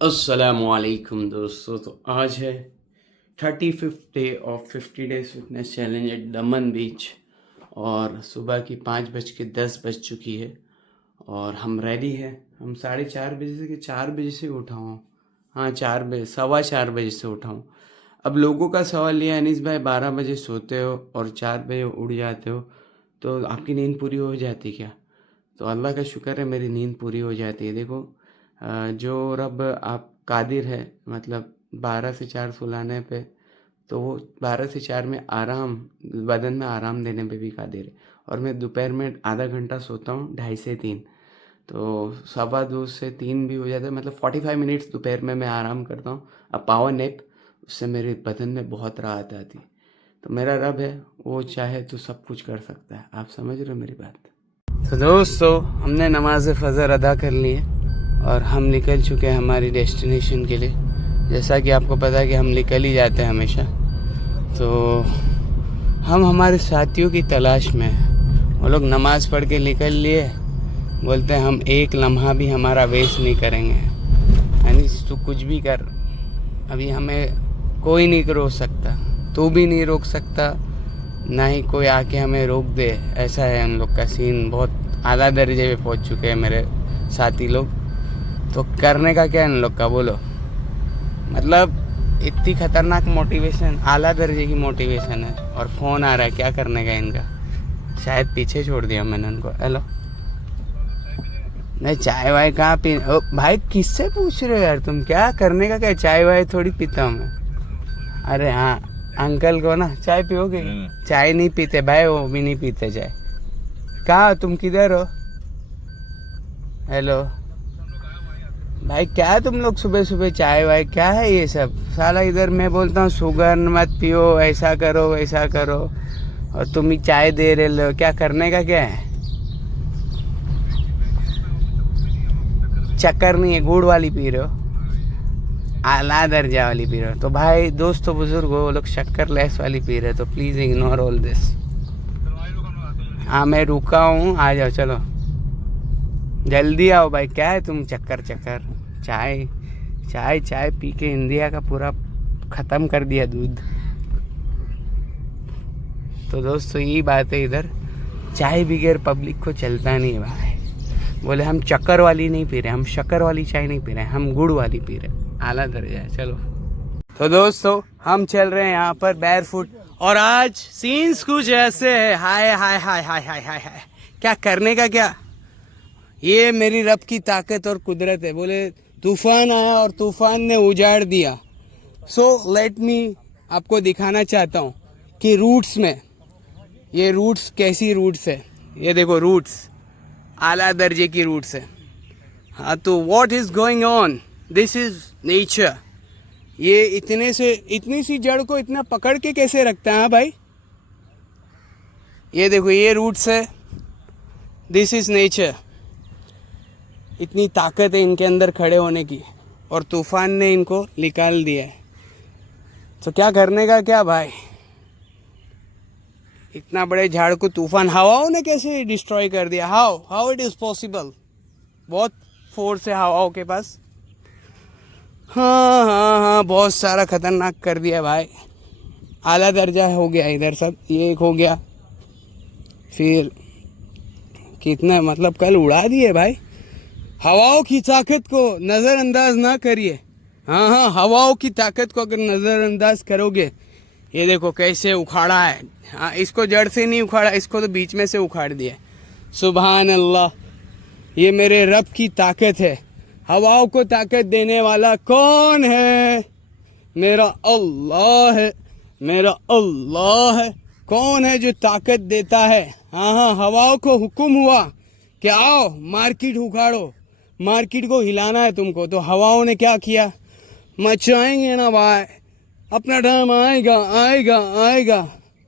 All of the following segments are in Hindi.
अस्सलामुअलैकुम दोस्तों। तो आज है 35th day of 50 days fitness challenge eight दमन बीच और सुबह की 5:10 बज चुकी है और हम रेडी हैं। हम 4:30 बजे से 4 बजे से उठा हूँ। हाँ, 4 बजे, 4:15 बजे से उठा हूँ। अब लोगों का सवाल ये है, अनीस भाई 12 बजे सोते हो और 4 बजे उठ जाते हो, तो आपकी नींद पूरी हो जाती क्या? तो अल्लाह का शुक्र है, मेरी नींद पूरी हो जाती है। देखो, जो रब आप कादिर है, मतलब 12 से 4 सुलाने पे, तो वो 12 से 4 में आराम, बदन में आराम देने पे भी कादिर है। और मैं दोपहर में आधा घंटा सोता हूँ, 2:30 से 3, तो 2:15 से 3 भी हो जाता है, मतलब 45 मिनट्स दोपहर में मैं आराम करता हूँ। अब पावर नैप, उससे मेरे बदन में बहुत राहत आती है। तो मेरा रब है, वो चाहे तो सब कुछ कर सकता है। आप समझ रहे हो मेरी बात? तो दोस्तों, हमने नमाज फ़जर अदा कर ली है और हम निकल चुके हैं हमारी डेस्टिनेशन के लिए। जैसा कि आपको पता है कि हम निकल ही जाते हैं हमेशा, तो हम हमारे साथियों की तलाश में हैं। वो लोग नमाज पढ़ के निकल लिए, बोलते हैं हम एक लम्हा भी हमारा वेस्ट नहीं करेंगे। यानी तू कुछ भी कर, अभी हमें कोई नहीं रोक सकता, तू भी नहीं रोक सकता, ना ही कोई आके हमें रोक दे। ऐसा है हम लोग का सीन, बहुत आला दर्जे पे पहुंच चुके हैं मेरे साथी लोग। तो करने का क्या इन लोग का, बोलो? मतलब इतनी खतरनाक मोटिवेशन, आला दर्जे की मोटिवेशन है। और फ़ोन आ रहा है, क्या करने का इनका? शायद पीछे छोड़ दिया मैंने उनको। हेलो, नहीं चाय वाय कहाँ पी? ओ भाई, किससे पूछ रहे हो यार तुम? क्या करने का क्या? चाय वाय थोड़ी पीता हूँ मैं। अरे हाँ, अंकल को ना चाय पियोगे? चाय नहीं पीते भाई, वो भी नहीं पीते चाय। कहाँ तुम, किधर हो? हेलो भाई, क्या तुम लोग सुबह सुबह चाय वाय, क्या है ये सब? साला इधर मैं बोलता हूँ शुगर मत पियो, ऐसा करो वैसा करो, और तुम ही चाय दे रहे हो। क्या करने का क्या है? चक्कर नहीं है, गुड़ वाली पी रहे हो, आला दर्जा वाली पी रहे हो। तो भाई दोस्तों बुजुर्ग हो, वो लोग शक्कर लेस वाली पी रहे, तो प्लीज़ इग्नोर ऑल दिस। हाँ, मैं रुका हूँ, आ जाओ, चलो जल्दी आओ भाई। क्या है तुम चक्कर चक्कर? चाय चाय चाय पी के इंडिया का पूरा ख़त्म कर दिया दूध। तो दोस्तों यही बात है, इधर चाय बगैर पब्लिक को चलता नहीं है भाई। बोले हम चक्कर वाली नहीं पी रहे, हम शक्कर वाली चाय नहीं पी रहे, हम गुड़ वाली पी रहे, आला दर्जा है। चलो, तो दोस्तों हम चल रहे हैं यहाँ पर बैर फुट, और आज सीन्स कुछ ऐसे है, हाय हाय हाय हाय हाय हाय हाय। क्या करने का क्या? ये मेरी रब की ताकत और कुदरत है। बोले तूफान आया और तूफान ने उजाड़ दिया। सो लेट मी आपको दिखाना चाहता हूँ कि रूट्स में, ये रूट्स कैसी रूट्स है। ये देखो रूट्स, आला दर्जे की रूट्स है। हाँ, तो what is going on, this is nature. ये इतने से इतनी सी जड़ को इतना पकड़ के कैसे रखता है? हाँ भाई, ये देखो, ये रूट्स है, दिस इज नेचर। इतनी ताकत है इनके अंदर खड़े होने की, और तूफान ने इनको निकाल दिया है। तो क्या करने का क्या भाई? इतना बड़े झाड़ को तूफान, हवाओं ने कैसे डिस्ट्रॉय कर दिया? How it is possible? बहुत फोर्स है हवाओं के पास। हाँ हाँ हाँ, बहुत सारा खतरनाक कर दिया भाई। आला दर्जा हो गया इधर सब, ये एक हो गया, फिर कितना, मतलब कल उड़ा दिए भाई। हवाओं की ताकत को नज़रअंदाज ना करिए। हाँ हाँ, हवाओं की ताकत को अगर नज़रअंदाज करोगे, ये देखो कैसे उखाड़ा है। हाँ, इसको जड़ से नहीं उखाड़ा, इसको तो बीच में से उखाड़ दिया। सुभान अल्लाह, ये मेरे रब की ताकत है। हवाओं को ताकत देने वाला कौन है? मेरा अल्लाह है, मेरा अल्लाह है। कौन है जो ताकत देता है? हाँ हाँ, हवाओं को हुक्म हुआ कि आओ मार्केट उखाड़ो, मार्केट को हिलाना है तुमको। तो हवाओं ने क्या किया? मचाएंगे ना भाई, अपना टाइम आएगा आएगा आएगा,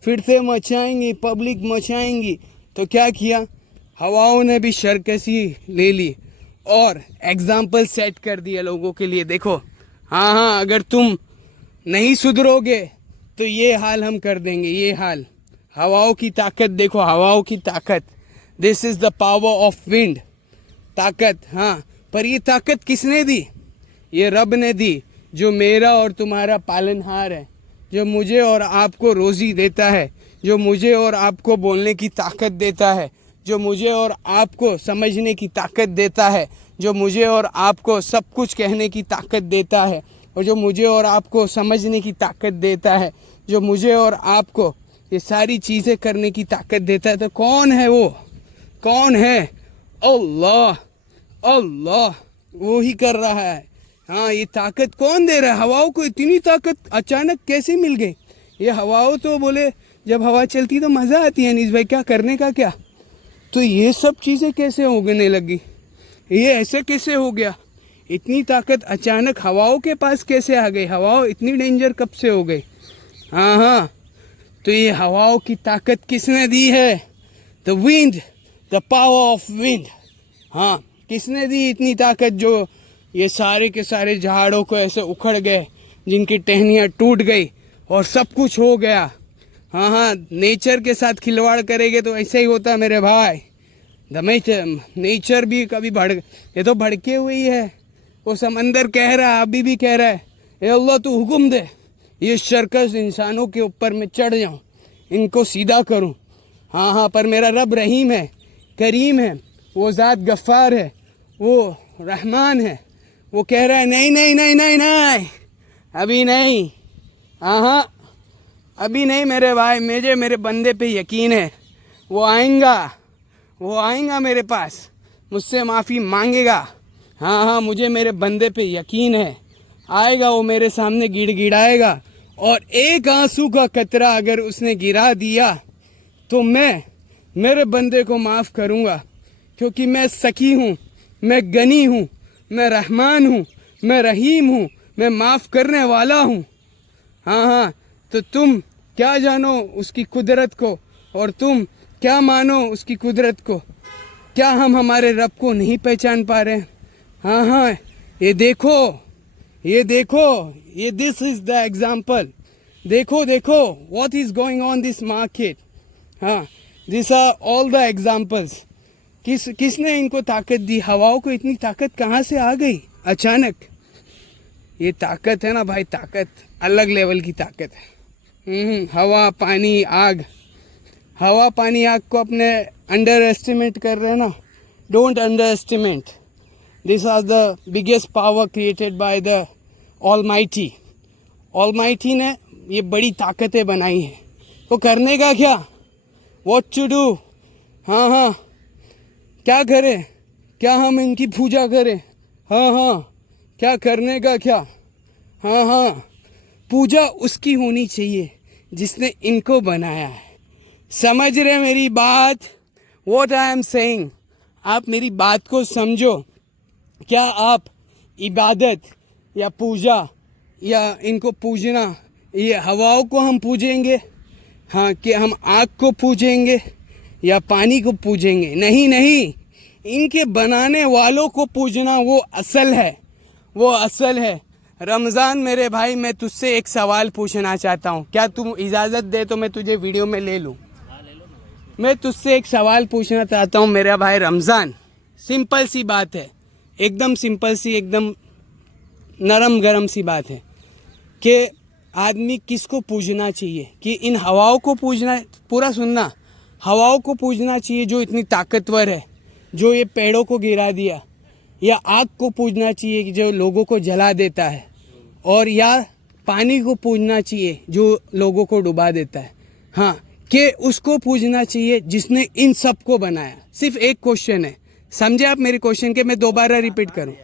फिर से मचाएंगे, पब्लिक मचाएंगी। तो क्या किया? हवाओं ने भी शरकसी ले ली और एग्जाम्पल सेट कर दिया लोगों के लिए। देखो, हाँ हाँ, अगर तुम नहीं सुधरोगे तो ये हाल हम कर देंगे, ये हाल। हवाओं की ताकत देखो, हवाओं की ताकत। This is the power of wind. ताकत, हाँ, पर ये ताकत किसने दी? ये रब ने दी, जो मेरा और तुम्हारा पालनहार है, जो मुझे और आपको रोज़ी देता है, जो मुझे और आपको बोलने की ताकत देता है, जो मुझे और आपको समझने की ताकत देता है, जो मुझे और आपको सब कुछ कहने की ताकत देता है, और जो मुझे और आपको समझने की ताकत देता है, जो मुझे और आपको ये सारी चीज़ें करने की ताकत देता है, तो कौन है वो? कौन है? अल्लाह। अल्लाह वो ही कर रहा है। हाँ, ये ताकत कौन दे रहा है? हवाओं को इतनी ताकत अचानक कैसे मिल गई? ये हवाओं तो बोले जब हवा चलती तो मज़ा आती है अनीस भाई, क्या करने का क्या? तो ये सब चीज़ें कैसे होने लगी? ये ऐसे कैसे हो गया? इतनी ताकत अचानक हवाओं के पास कैसे आ गई? हवाओं इतनी डेंजर कब से हो गई? हाँ हाँ, तो ये हवाओं की ताकत किसने दी है? The wind, the power of wind. हाँ, किसने दी इतनी ताकत जो ये सारे के सारे झाड़ों को ऐसे उखड़ गए, जिनकी टहनियाँ टूट गई और सब कुछ हो गया। हाँ हाँ, नेचर के साथ खिलवाड़ करेंगे तो ऐसे ही होता मेरे भाई। नेचर भी कभी ये तो भड़के हुई है। वो समंदर कह रहा है, अभी भी कह रहा है, ए अल्लाह तू हुक्म दे, ये शर्कस इंसानों के ऊपर मैं चढ़ जाऊं, इनको सीधा करूं। हाँ हाँ, पर मेरा रब रहीम है, करीम है, वो ज़ात गफ़ार है, वो रहमान है। वो कह रहा है नहीं नहीं नहीं नहीं नहीं, अभी नहीं। हाँ हाँ, अभी नहीं मेरे भाई। मेरे बंदे पे यकीन है, वो आएगा मेरे पास, मुझसे माफ़ी मांगेगा। हाँ हाँ, मुझे मेरे बंदे पे यकीन है, आएगा वो मेरे सामने गिड़गिड़ाएगा, और एक आंसू का कतरा अगर उसने गिरा दिया तो मैं मेरे बंदे को माफ़ करूँगा, क्योंकि मैं सखी हूँ, मैं गनी हूँ, मैं रहमान हूँ, मैं रहीम हूँ, मैं माफ़ करने वाला हूँ। हाँ हाँ, तो तुम क्या जानो उसकी कुदरत को, और तुम क्या मानो उसकी कुदरत को? क्या हम हमारे रब को नहीं पहचान पा रहे हैं? हाँ हाँ, ये देखो, ये दिस इज द एग्जाम्पल। देखो what is going on this market. हाँ, this are all the examples. किसने इनको ताकत दी? हवाओं को इतनी ताकत कहाँ से आ गई अचानक? ये ताकत है ना भाई, ताकत अलग लेवल की ताकत है। हवा पानी आग, हवा पानी आग को अपने अंडर एस्टिमेट कर रहे हैं ना। Don't underestimate, this are the biggest power created by the almighty. Almighty ने ये बड़ी ताकतें बनाई हैं, तो करने का क्या? What to do? हाँ हाँ, क्या करें? क्या हम इनकी पूजा करें? हाँ हाँ, क्या करने का क्या? हाँ हाँ, पूजा उसकी होनी चाहिए जिसने इनको बनाया है। समझ रहे मेरी बात? व्हाट आई एम सेइंग, आप मेरी बात को समझो। क्या आप इबादत या पूजा या इनको पूजना, ये हवाओं को हम पूजेंगे? हाँ, कि हम आग को पूजेंगे या पानी को पूजेंगे? नहीं नहीं, इनके बनाने वालों को पूजना वो असल है, वो असल है। रमज़ान मेरे भाई, मैं तुझसे एक सवाल पूछना चाहता हूँ, क्या तुम इजाज़त दे तो मैं तुझे वीडियो में ले लूँ? मैं तुझसे एक सवाल पूछना चाहता हूँ मेरा भाई रमज़ान। सिंपल सी बात है, एकदम सिंपल सी, एकदम नरम गरम सी बात है कि आदमी किसको पूजना चाहिए? कि इन हवाओं को पूजना, पूरा सुनना, हवाओं को पूजना चाहिए जो इतनी ताकतवर है, जो ये पेड़ों को गिरा दिया, या आग को पूजना चाहिए कि जो लोगों को जला देता है, और या पानी को पूजना चाहिए जो लोगों को डुबा देता है? हाँ, कि उसको पूजना चाहिए जिसने इन सब को बनाया? सिर्फ एक क्वेश्चन है, समझे आप मेरे क्वेश्चन के? मैं दोबारा रिपीट करूं,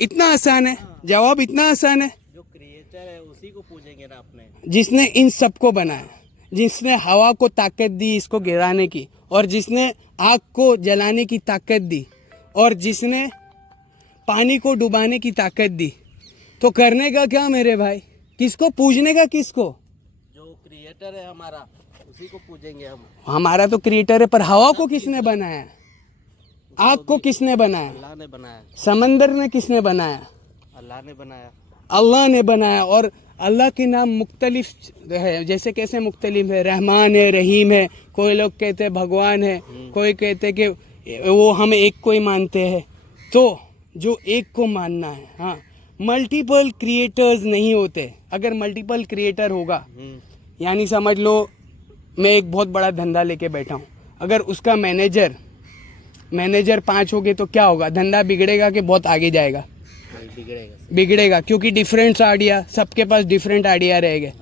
इतना आसान है जवाब, इतना आसान है। जो क्रिएटर है उसी को पूजेंगे ना अपने, जिसने इन सब को बनाया, जिसने हवा को ताकत दी इसको गिराने की, और जिसने आग को जलाने की ताकत दी, और जिसने पानी को डुबाने की ताकत दी। तो करने का क्या मेरे भाई? किसको पूजने का? किसको? जो क्रिएटर है हमारा, उसी को पूजेंगे हम। हमारा तो क्रिएटर है, पर हवा को किसने बनाया? आग को किसने बनाया? अल्लाह ने बनाया। समंदर ने किसने बनाया? अल्लाह ने बनाया। अल्लाह ने बनाया। और अल्लाह के नाम मुख्तलिफ है, जैसे कैसे मुख्तलिफ है? रहमान है, रहीम है, कोई लोग कहते हैं भगवान है, कोई कहते हैं कि वो हम एक को ही मानते हैं। तो जो एक को मानना है, हाँ, मल्टीपल क्रिएटर्स नहीं होते। अगर मल्टीपल क्रिएटर होगा यानी समझ लो मैं एक बहुत बड़ा धंधा लेके बैठा हूँ, अगर उसका मैनेजर 5 हो गए तो क्या होगा? धंधा बिगड़ेगा कि बहुत आगे जाएगा? बिगड़ेगा, क्योंकि डिफरेंट आइडिया, सबके पास डिफरेंट आइडिया रहेंगे।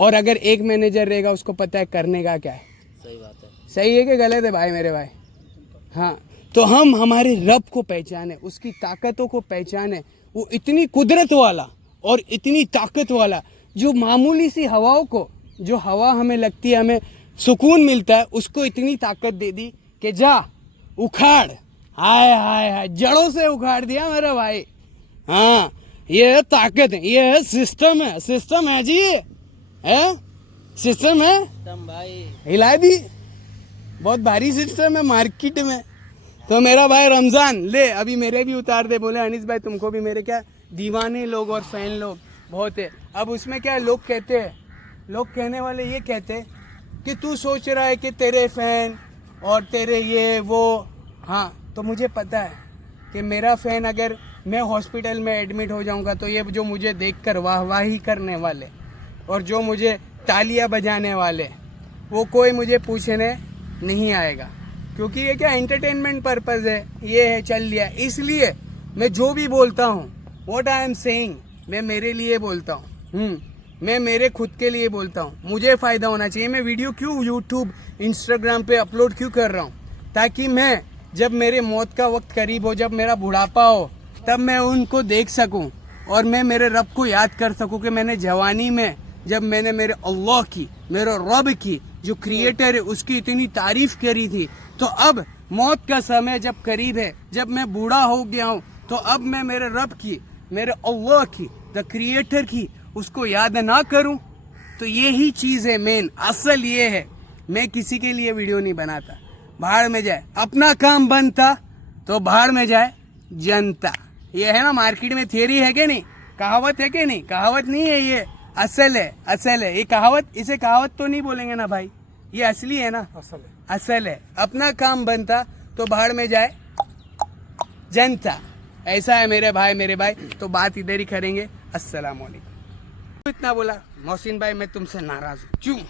और अगर एक मैनेजर रहेगा उसको पता है करने का क्या है। सही बात है। सही है कि गलत है भाई मेरे भाई? हाँ, तो हम हमारे रब को पहचाने, उसकी ताकतों को पहचाने। वो इतनी कुदरत वाला और इतनी ताकत वाला, जो मामूली सी हवाओं को, जो हवा हमें लगती है हमें सुकून मिलता है, उसको इतनी ताकत दे दी कि जा उखाड़, हाय हाय हाय, जड़ों से उखाड़ दिया मेरा भाई। हाँ, ये ताकत है, ये सिस्टम है, सिस्टम है जी, है सिस्टम है। तुम भाई हिला दी, बहुत भारी सिस्टम है मार्केट में। तो मेरा भाई रमजान ले, अभी मेरे भी उतार दे। बोले अनीस भाई तुमको भी मेरे क्या दीवाने लोग और फैन लोग बहुत है। अब उसमें क्या है, लोग कहते हैं, लोग कहने वाले ये कहते हैं कि तू सोच रहा है कि तेरे फैन और तेरे ये वो। हाँ, तो मुझे पता है कि मेरा फैन, अगर मैं हॉस्पिटल में एडमिट हो जाऊंगा तो ये जो मुझे देखकर वाहवाही करने वाले और जो मुझे तालियां बजाने वाले, वो कोई मुझे पूछने नहीं आएगा, क्योंकि ये क्या एंटरटेनमेंट पर्पस है, ये है चल लिया। इसलिए मैं जो भी बोलता हूँ, व्हाट आई एम सेइंग, मैं मेरे लिए बोलता हूँ। मैं मेरे खुद के लिए बोलता हूँ, मुझे फ़ायदा होना चाहिए। मैं वीडियो क्यों यूट्यूब इंस्टाग्राम पे अपलोड क्यों कर रहा हूँ? ताकि मैं जब मेरे मौत का वक्त करीब हो, जब मेरा बुढ़ापा हो, तब मैं उनको देख सकूं और मैं मेरे रब को याद कर सकूं कि मैंने जवानी में जब मैंने मेरे अल्लाह की, मेरे रब की, जो क्रिएटर है, उसकी इतनी तारीफ करी थी, तो अब मौत का समय जब करीब है, जब मैं बूढ़ा हो गया हूँ, तो अब मैं मेरे रब की, मेरे अल्लाह की, द क्रिएटर की, उसको याद ना करूं? तो यही चीज़ है मेन, असल ये है। मैं किसी के लिए वीडियो नहीं बनाता, भाड़ में जाए, अपना काम बनता तो भाड़ में जाए जनता। ये है ना मार्केट में थियरी है कि नहीं, कहावत है कि नहीं? कहावत नहीं है, ये असल है, असल है ये कहावत। इसे कहावत तो नहीं बोलेंगे ना भाई, ये असली है ना, असल है। अपना काम बनता तो भाड़ में जाए जनता। ऐसा है मेरे भाई। तो बात इधर ही करेंगे। अस्सलाम वालेकुम। इतना बोला मोहसिन भाई, मैं तुमसे नाराज हूँ।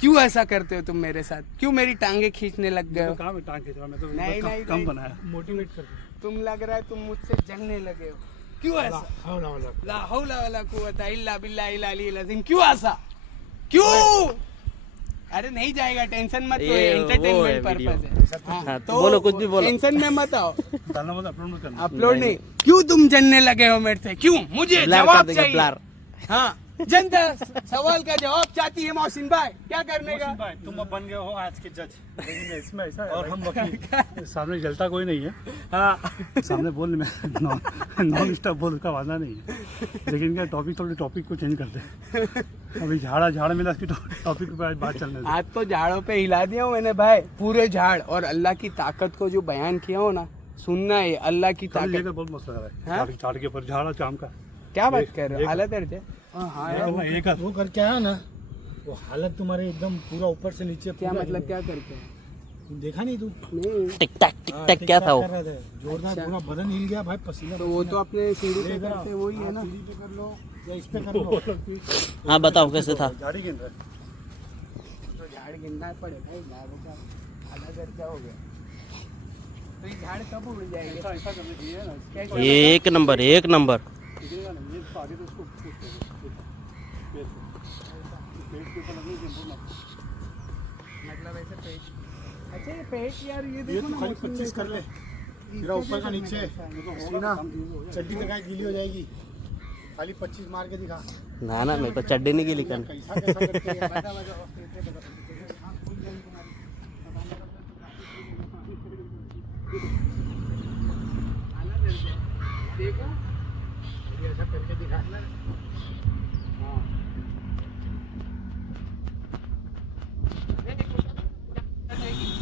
क्यों ऐसा करते हो तुम मेरे साथ? क्यों मेरी टांगे खींचने लग गए हो? टांग खींच रहा मैं तो नहीं, कम बनाया, मोटिवेट कर। तुम लग रहा है तुम मुझसे जलने लगे हो। क्यों ऐसा? ला हौला वला कुव्वता इल्ला बिल्लाहिल अलील अज़ीम। क्यों ऐसा? क्यों? अरे नहीं जाएगा, टेंशन मत लो, एंटरटेनमेंट पर्पस है। हाँ, तो बोलो, कुछ भी बोलो, टेंशन में मत आओ। अपलोड अपलोड नहीं। क्यों तुम जलने लगे हो मेरे से? क्यों? मुझे जवाब चाहिए। हाँ, जनता सवाल का जवाब चाहती है। मोहसिन भाई क्या करने का? तुम अब बन गए हो आज के जज, लेकिन इसमें ऐसा है और हम वकील, सामने जलता कोई नहीं है। हाँ, सामने बोल में नॉन स्टॉप बोल, उसका वादा नहीं है। लेकिन क्या टॉपिक को चेंज करते हैं। अभी झाड़ मिला, इसकी टॉपिक पे आज बात चलने दे। आज तो झाड़ों पे हिला दिया हूँ मैंने भाई, पूरे झाड़। और अल्लाह की ताकत को जो बयान किया हो ना, सुनना है अल्लाह की ताकत। बहुत मस्त लग रहा है झाड़ के ऊपर, झाड़ा चाम का। क्या बात कर रहे हो? हालत है। हाँ यार, वो करके आया ना, वो हालत तुम्हारे एकदम पूरा ऊपर से नीचे। क्या मतलब क्या करते हैं? देखा नहीं तू? नहीं, टिक टक क्या था वो? जोरदार पूरा बदन हिल गया भाई, पसीना। तो वो तो अपने सीढ़ी पे करते वही है ना। सीढ़ी पे कर लो या इस पे कर लो। हाँ बताओ कैसे था? झाड़ी गिन रहा है। तो झाड़ गिनना पड़ेगा, झाड़ों का आधा घर क्या हो गया? तो ये झाड़ कब उड़ जाएंगे? ऐसा करना चाहिए ना, कैसे? एक नंबर। गिरेगा नहीं ये तो आगे, तो उसको पेट के ऊपर लगने के लिए मतलब ऐसे पेट। अच्छा ये पेट यार, ये ये देखो तो ना, खाली मौसम 25 कर ले, तेरा ऊपर का नीचे सीना चड्डी तक गीली हो जाएगी। खाली 25 मार के दिखा ना मेरे को चड्डी नहीं गिली करनी। कैसा करते हैं। बता देखो ये ऐसा करके दिखा।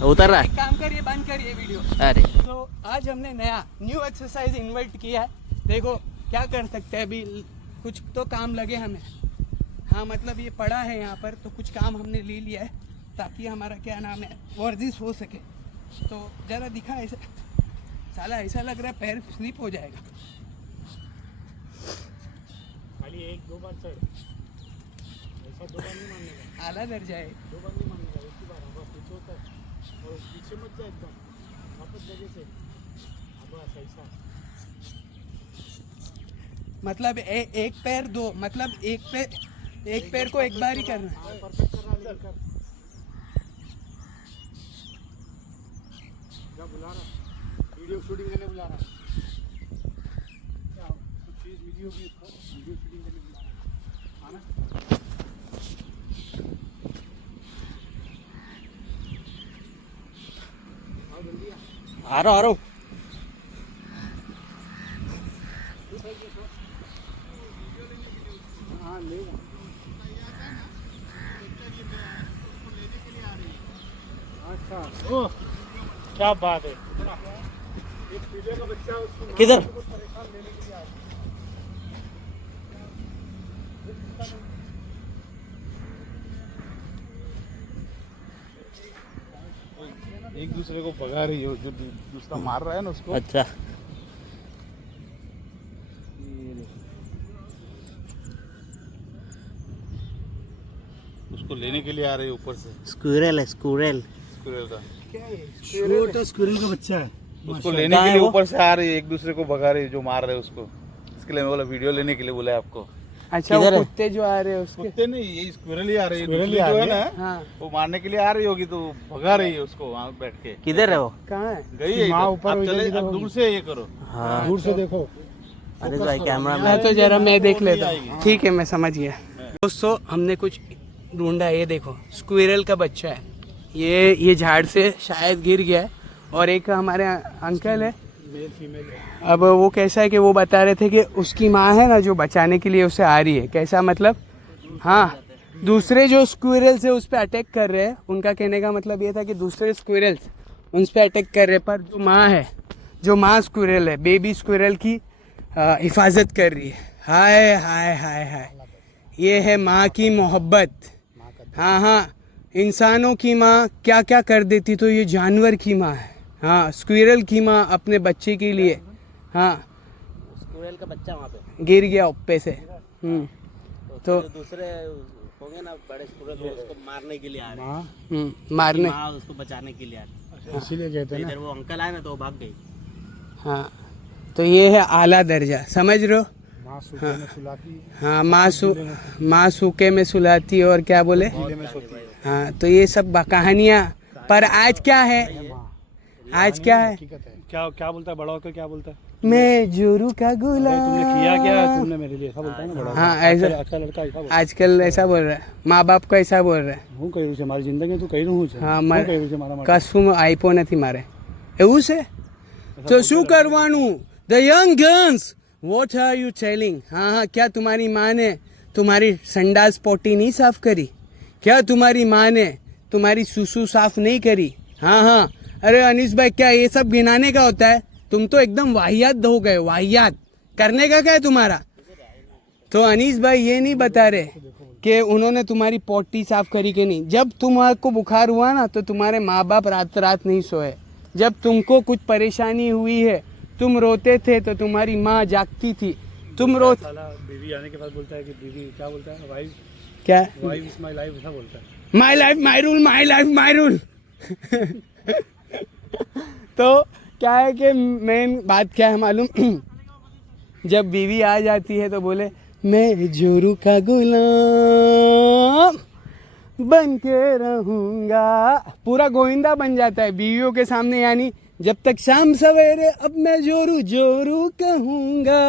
उतर रहा है। एक काम करिए, बंद करिए वीडियो। अरे तो आज हमने नया न्यू एक्सरसाइज इन्वाइट किया है। देखो क्या कर सकते हैं, अभी कुछ तो काम लगे हमें। हाँ मतलब ये पड़ा है यहाँ पर, तो कुछ काम हमने ले लिया है ताकि हमारा क्या नाम है वर्जिश हो सके। तो ज़रा दिखा ऐसा, साला ऐसा लग रहा है पैर स्लिप हो जाएगा। एक दो बार चढ़, ऐसा दो बार नहीं मारने का, आला दर्जा है। दो बार नहीं मारने का, एक ही बार बस पीछे होता है और पीछे मत जा एकदम वापस जगह से, बस ऐसा। मतलब एक पैर दो, मतलब एक पैर को एक बार ही करना है। परफेक्ट कर रहा है, कर क्या बुला रहा, वीडियो शूटिंग के लिए बुला रहा, क्या कुछ चीज वीडियो शूटिंग के लिए बुला रहा, आना आओ जल्दी आ रहा हूँ। हाँ लेगा। अच्छा ओह क्या बात है, एक पीले का बच्चा उसको किधर? परेशान लेने के लिए आ रहा है। एक दूसरे को भगा रही हो, जो दूसरा मार रहा है ना उसको। अच्छा उसको लेने के लिए आ रहे हैं ऊपर से, स्क्विरल है, स्क्विरल। स्क्विरल का छोटा स्क्विरल का बच्चा है। उसको लेने के लिए ऊपर से आ रही है, एक दूसरे को भगा रही है जो मार रहे हैं उसको। इसके लिए मैं बोला वीडियो लेने के लिए बोला है आपको। अच्छा किधर वो है? कुत्ते जो आ रहे हैं उसके। कुत्ते नहीं, ये स्क्विरल ही आ रही है, स्क्विरल दूसरी ही आ जो है रही ना है। हाँ वो मारने के लिए आ रही होगी तो भगा रही है उसको वहाँ बैठ के। किधर है वो? कहाँ है? गई है माँ इधर। ऊपर आप हुई चले, इधर आप होगी। दूर से ये करो। हाँ दूर से देखो, अरे भाई कैमरा मैं तो जरा मैं देख लेता आएगी। हूँ। ठीक है मैं समझ गया। दोस्तों हमने कुछ ढूंढा, ये देखो स्क्विरल का बच्चा है। ये झाड़ से शायद गिर गया है। और एक हमारे अंकल है, मेल फीमेल है। अब वो कैसा है कि वो बता रहे थे कि उसकी माँ है ना जो बचाने के लिए उसे आ रही है। कैसा मतलब? हाँ, दूसरे जो स्क्विरल से उस पर अटैक कर रहे हैं, उनका कहने का मतलब ये था कि दूसरे स्क्विरल्स उन पर अटैक कर रहे हैं, पर जो माँ है, जो माँ स्क्विरल है, बेबी स्क्विरल की हिफाजत कर रही है। हाय हाय हाय हाय, ये है माँ की मोहब्बत। हाँ हाँ, इंसानों की माँ क्या क्या कर देती, तो ये जानवर की माँ है। हाँ, स्क्विरल की माँ अपने बच्चे के लिए, हाँ स्क्विरल का बच्चा वहाँ पे गिर गया ऊपर से। तो जो दूसरे होंगे ना बड़े स्क्विरल, वो उसको मारने के लिए आ रहे हैं। माँ मारने, माँ उसको बचाने के लिए आ रही है। इसीलिए कहते हैं इधर वो अंकल आए ना तो वो भाग गई। हाँ तो ये है आला दर्जा, समझ रहे हो? ना, माँ सूखे में सुलाती है, हाँ, माँ सूखे में सुलाती है और क्या बोले, गीले में सोती है। हाँ। तो ये सब कहानियाँ, पर आज क्या है, आज क्या है? हकीकत है। क्या क्या बोलता है बड़ा होकर, क्या बोलता है? मैं जोरू का अरे तुमने गुलाम। किया क्या, तुमने मेरे लिए, ऐसा बोलता है ना बड़ा होकर। हाँ, ऐसा अच्छा लड़का ऐसा बोलता आजकल ऐसा बोल रहा है, माँ बाप को ऐसा बोल रहा है। है। હું કહી રહ્યું છે મારી જિંદગી તું કહી રહ્યું છે, હા, હું મારે કહી રહ્યું છે મારા માટે. કશું આઈપો નથી મારે, એવું છે તો શું કરવાનું? The young guns, what are you telling? हाँ हाँ, क्या तुम्हारी माँ ने तुम्हारी संडास पोटी नहीं साफ करी? क्या तुम्हारी माँ ने तुम्हारी सुसु साफ नहीं करी? हाँ हाँ, अरे अनीस भाई क्या ये सब गिनाने का होता है? तुम तो एकदम वाहियात हो गए, वाहियात। करने का क्या है तुम्हारा? तो अनीस भाई ये नहीं बता रहे कि उन्होंने तुम्हारी पोटी साफ करी कि नहीं। जब तुम्हारे बुखार हुआ ना तो तुम्हारे माँ बाप रात रात नहीं सोए। जब तुमको कुछ परेशानी हुई है, तुम रोते थे तो तुम्हारी माँ जागती थी। तुम रो साला बीवी आने के बाद बोलता है कि बीवी क्या बोलता है, वाइफ क्या? वाइफ इज माय लाइफ, ऐसा बोलता है। My life my rule, my life my rule. तो क्या है कि मेन बात क्या है मालूम? जब बीवी आ जाती है तो बोले मैं जोरू का गुलाम बन के रहूंगा, पूरा गोविंदा बन जाता है बीवियों के सामने। यानी जब तक शाम सवेरे अब मैं जोरू जोरू कहूंगा।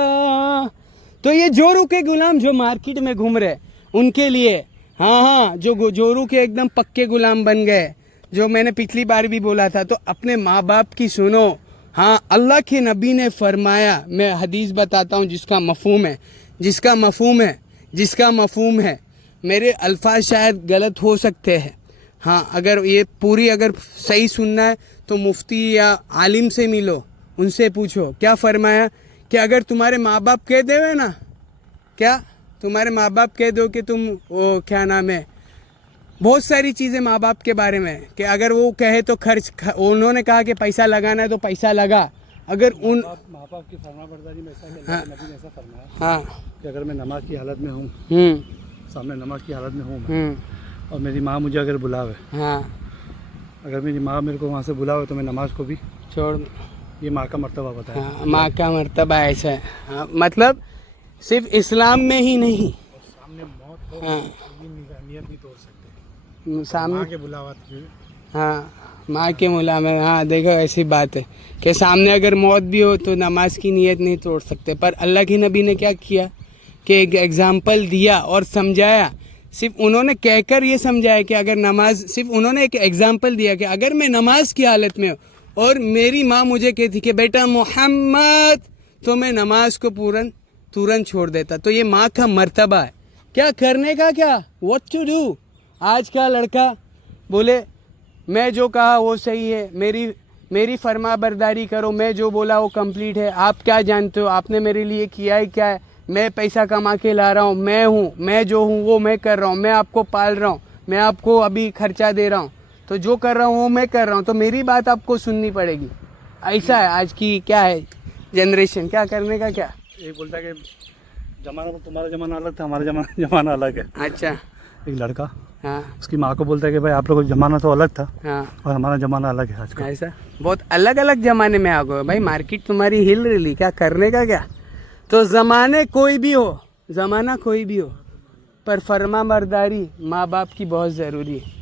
तो ये जोरू के गुलाम जो मार्केट में घूम रहे, उनके लिए, हाँ हाँ, जो जोरू के एकदम पक्के गुलाम बन गए, जो मैंने पिछली बार भी बोला था। तो अपने माँ बाप की सुनो। हाँ, अल्लाह के नबी ने फरमाया, मैं हदीस बताता हूँ जिसका मफहूम है, जिसका मफहूम है। मेरे अल्फाज शायद गलत हो सकते हैं, हाँ, अगर ये पूरी अगर सही सुनना है तो मुफ्ती या आलिम से मिलो, उनसे पूछो। क्या फरमाया कि अगर तुम्हारे माँ बाप कह देवे ना, क्या तुम्हारे माँ बाप कह दो कि तुम वो क्या नाम है, बहुत सारी चीज़ें माँ बाप के बारे में, कि अगर वो कहे तो खर्च, उन्होंने कहा कि पैसा लगाना है तो पैसा लगा, अगर उन माँ बाप की फरमाबरदारी में ऐसा हाँ। नबी ने ऐसा फरमाया हाँ कि अगर मैं नमाज की हालत में हूँ, सामने नमाज की हालत में हूँ मैं, और मेरी माँ मुझे अगर बुलावे, हाँ अगर मेरी माँ मेरे को वहाँ से बुलावे तो मैं नमाज को भी, छोड़, ये माँ का मर्तबा बताया। हाँ माँ का मर्तबा ऐसा है। हाँ मतलब सिर्फ इस्लाम में ही नहीं, सामने मौत हो, हाँ ये नियत नहीं तोड़ सकते, सामने, माँ के बुलावा तुझे। हाँ माँ के मुला में, हाँ देखो ऐसी बात है कि सामने अगर मौत भी हो तो नमाज की नीयत नहीं तोड़ सकते। पर अल्लाह के नबी ने क्या किया कि एक एग्जाम्पल दिया और समझाया। सिर्फ उन्होंने कहकर ये समझाया कि अगर नमाज, सिर्फ उन्होंने एक एग्जाम्पल दिया कि अगर मैं नमाज की हालत में हूँ और मेरी माँ मुझे कहती कि बेटा मोहम्मद, तो मैं नमाज को तुरंत छोड़ देता। तो ये माँ का मर्तबा है। क्या करने का, क्या व्हाट टू डू। आज का लड़का बोले मैं जो कहा वो सही है, मेरी फरमा बरदारी करो, मैं जो बोला वो कंप्लीट है। आप क्या जानते हो, आपने मेरे लिए किया है क्या है, मैं पैसा कमा के ला रहा हूँ, मैं जो हूँ वो मैं कर रहा हूँ, मैं आपको पाल रहा हूँ, मैं आपको अभी खर्चा दे रहा हूँ, तो जो कर रहा हूँ वो मैं कर रहा हूँ, तो मेरी बात आपको सुननी पड़ेगी। ऐसा है आज की क्या है जनरेशन। क्या करने का क्या। एक बोलता है कि जमाना तो तुम्हारा जमाना अलग था, हमारा जमाना अलग है। अच्छा एक लड़का हाँ उसकी माँ को बोलता है कि भाई आप लोगों का जमाना तो अलग था हाँ और हमारा जमाना अलग है आज का। ऐसा बहुत अलग अलग जमाने में आ गए भाई। मार्केट तुम्हारी हिल रही, क्या करने का क्या। तो ज़माना कोई भी हो पर फरमा बरदारी माँ बाप की बहुत ज़रूरी है।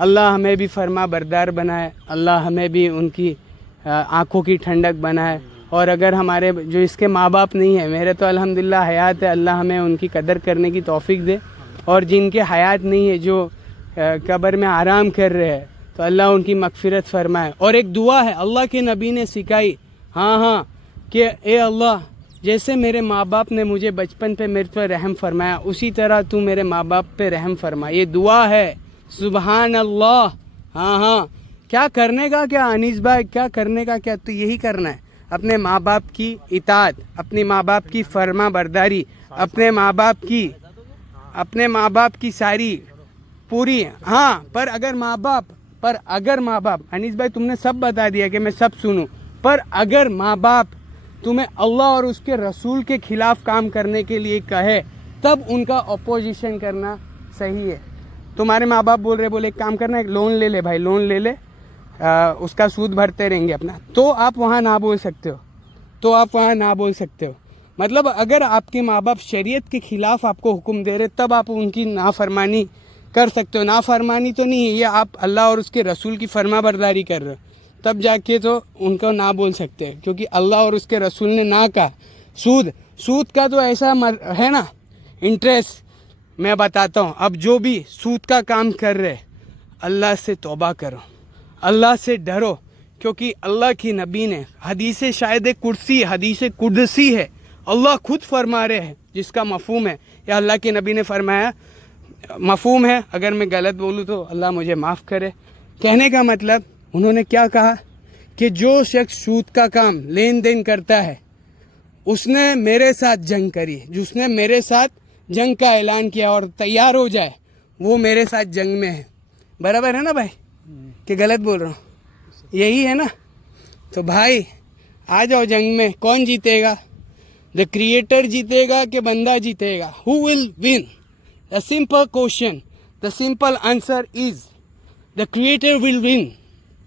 अल्लाह हमें भी फरमा बरदार बनाए, अल्लाह हमें भी उनकी आँखों की ठंडक बनाए। और अगर हमारे जो इसके माँ बाप नहीं है, मेरे तो अल्हम्दुलिल्लाह हयात है, अल्लाह हमें उनकी कदर करने की तौफीक दे। और जिनके हयात नहीं है, जो कब्र में आराम कर रहे हैं, तो अल्लाह उनकी मगफिरत फरमाए। और एक दुआ है अल्लाह के नबी ने सिखाई, हाँ कि ए अल्लाह, जैसे मेरे माँ बाप ने मुझे बचपन पे मेरे पर रहम फरमाया, उसी तरह तू मेरे माँ बाप पे रहम फरमा। ये दुआ है। सुबहान अल्लाह। हाँ क्या करने का क्या अनीस भाई, क्या करने का क्या। तो यही करना है, अपने माँ बाप की इताअत, अपने माँ बाप की फरमा बरदारी, अपने माँ बाप की सारी पूरी। हाँ पर अगर माँ बाप अनीस भाई तुमने सब बता दिया कि मैं सब सुनूं, पर अगर माँ बाप तुम्हें अल्लाह और उसके रसूल के खिलाफ काम करने के लिए कहे, तब उनका अपोजिशन करना सही है। तुम्हारे माँ बाप बोले एक काम करना, एक लोन ले ले भाई, लोन ले ले, उसका सूद भरते रहेंगे अपना, तो आप वहाँ ना बोल सकते हो। मतलब अगर आपके माँ बाप शरीयत के खिलाफ आपको हुक्म दे रहे, तब आप उनकी नाफरमानी कर सकते हो। नाफरमानी तो नहीं है ये, आप अल्लाह और उसके रसूल की फरमा बरदारी कर रहे हो, तब जाके तो उनको ना बोल सकते हैं। क्योंकि अल्लाह और उसके रसूल ने ना कहा। सूद का तो ऐसा है ना, इंटरेस्ट। मैं बताता हूँ, अब जो भी सूद का काम कर रहे, अल्लाह से तौबा करो, अल्लाह से डरो। क्योंकि अल्लाह की नबी ने हदीस शायद हदीस कुदसी है, अल्लाह खुद फरमा रहे हैं, जिसका मफहूम है या अल्लाह के नबी ने फरमाया, मफहूम है, अगर मैं गलत बोलूँ तो अल्लाह मुझे माफ़ करे। कहने का मतलब उन्होंने क्या कहा कि जो शख्स सूद का काम लेन देन करता है, उसने मेरे साथ जंग करी, जिसने मेरे साथ जंग का ऐलान किया और तैयार हो जाए, वो मेरे साथ जंग में है। बराबर है ना भाई कि गलत बोल रहा हूँ? यही है ना। तो भाई आ जाओ जंग में। कौन जीतेगा, द क्रिएटर जीतेगा कि बंदा जीतेगा? Who will win? The simple question, the simple answer is the creator will win.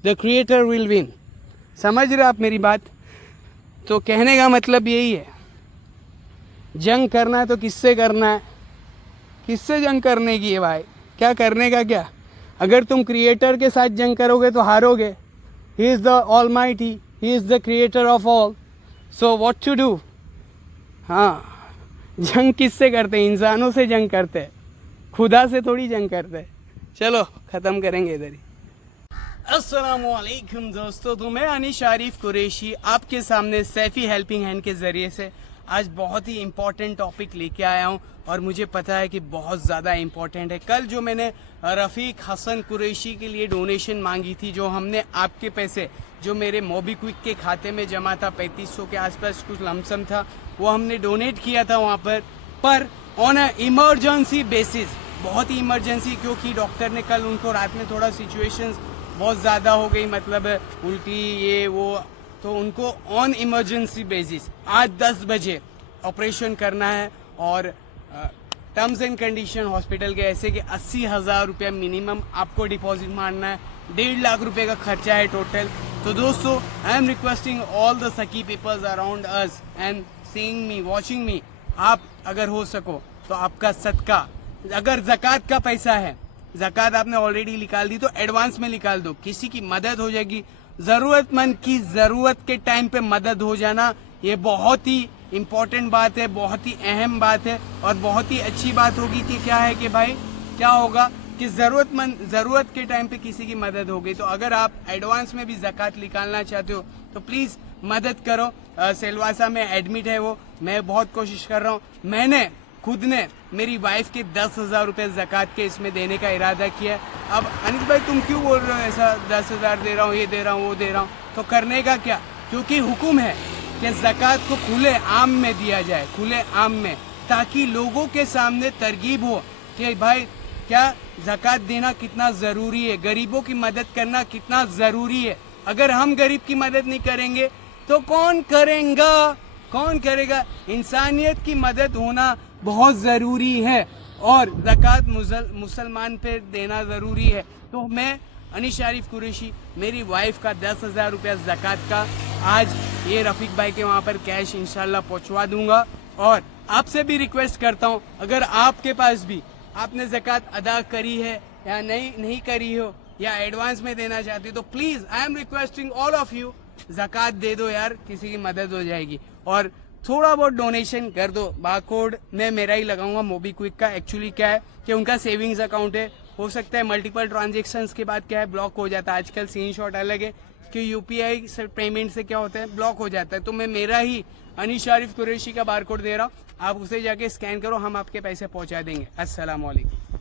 The creator will win. समझ रहे आप मेरी बात? तो कहने का मतलब यही है, जंग करना है तो किससे करना है? किससे जंग करने की है भाई? क्या करने का क्या? अगर तुम क्रिएटर के साथ जंग करोगे तो हारोगे। He is the almighty, he is the creator of all. So what to do? हाँ, जंग किससे करते हैं? इंसानों से जंग करते हैं, खुदा से थोड़ी जंग करते हैं। चलो ख़त्म करेंगे इधर ही। अस्सलामुअलैकुम दोस्तों, तो मैं अनीश आरिफ कुरैशी आपके सामने सैफ़ी हेल्पिंग हैंड के ज़रिए से आज बहुत ही इम्पॉर्टेंट टॉपिक लेके आया हूँ, और मुझे पता है कि बहुत ज़्यादा इम्पॉर्टेंट है। कल जो मैंने रफ़ीक हसन कुरैशी के लिए डोनेशन मांगी थी, जो हमने आपके पैसे जो मेरे मोबीक्विक के खाते में जमा था, 3500 के आसपास कुछ लमसम था, वो हमने डोनेट किया था वहाँ पर ऑन अ इमरजेंसी बेसिस, बहुत ही इमरजेंसी, क्योंकि डॉक्टर ने कल उनको रात में थोड़ा सिचुएशंस बहुत ज़्यादा हो गई, मतलब उल्टी ये वो, तो उनको ऑन इमरजेंसी बेसिस आज 10 बजे ऑपरेशन करना है और टर्म्स एंड कंडीशन हॉस्पिटल के ऐसे कि 80,000 रुपया मिनिमम आपको डिपॉजिट मारना है, 1.5 लाख रुपए का खर्चा है टोटल। तो दोस्तों I am requesting all the सकी peoples around us and seeing me watching me, आप अगर हो सको तो आपका सदका, अगर ज़कात का पैसा है, ज़कात आपने ऑलरेडी निकाल दी तो एडवांस में निकाल दो, किसी की मदद हो जाएगी। जरूरतमंद की जरूरत के टाइम पे मदद हो जाना ये बहुत ही इम्पोर्टेंट बात है, बहुत ही अहम बात है और बहुत ही अच्छी बात होगी कि क्या है कि भाई क्या होगा कि जरूरत के टाइम पे किसी की मदद हो गई। तो अगर आप एडवांस में भी ज़कात निकालना चाहते हो तो प्लीज मदद करो। सेलवासा में एडमिट है वो, मैं बहुत कोशिश कर रहा हूँ। मैंने खुद ने मेरी वाइफ के 10,000 रुपए ज़कात के इसमें देने का इरादा किया। अब अनिल भाई तुम क्यों बोल रहे हो ऐसा 10,000 दे रहा हूँ, ये दे रहा हूँ, वो दे रहा हूँ, तो करने का क्या, क्योंकि हुक्म है कि ज़कात को खुले आम में दिया जाए, खुले आम में, ताकि लोगों के सामने तरगीब हो कि भाई क्या ज़कात देना कितना ज़रूरी है, गरीबों की मदद करना कितना ज़रूरी है। अगर हम गरीब की मदद नहीं करेंगे तो कौन करेगा, कौन करेगा। इंसानियत की मदद होना बहुत ज़रूरी है और ज़कात मुसलमान पे देना ज़रूरी है। तो मैं अनीश आरिफ कुरैशी, मेरी वाइफ का 10,000 रुपया ज़कात का आज ये रफ़ीक भाई के वहाँ पर कैश इंशाल्लाह पहुँचवा दूंगा। और आपसे भी रिक्वेस्ट करता हूँ, अगर आपके पास भी आपने ज़कात अदा करी है या नहीं करी हो या एडवांस में देना चाहते हो तो please I am requesting all of you ज़कात दे दो यार, किसी की मदद हो जाएगी। और थोड़ा बहुत डोनेशन कर दो। बारकोड मैं मेरा ही लगाऊंगा मोबीक्विक का। एक्चुअली क्या है कि उनका सेविंग्स अकाउंट है, हो सकता है मल्टीपल ट्रांजेक्शंस के बाद क्या है ब्लॉक हो जाता है। आजकल स्क्रीनशॉट अलग है कि यूपीआई से पेमेंट से क्या होता है ब्लॉक हो जाता है। तो मैं मेरा ही अनीश आरिफ कुरैशी का बारकोड दे रहा हूँ, आप उसे जाके स्कैन करो, हम आपके पैसे पहुँचा देंगे। अस्सलाम वालेकुम।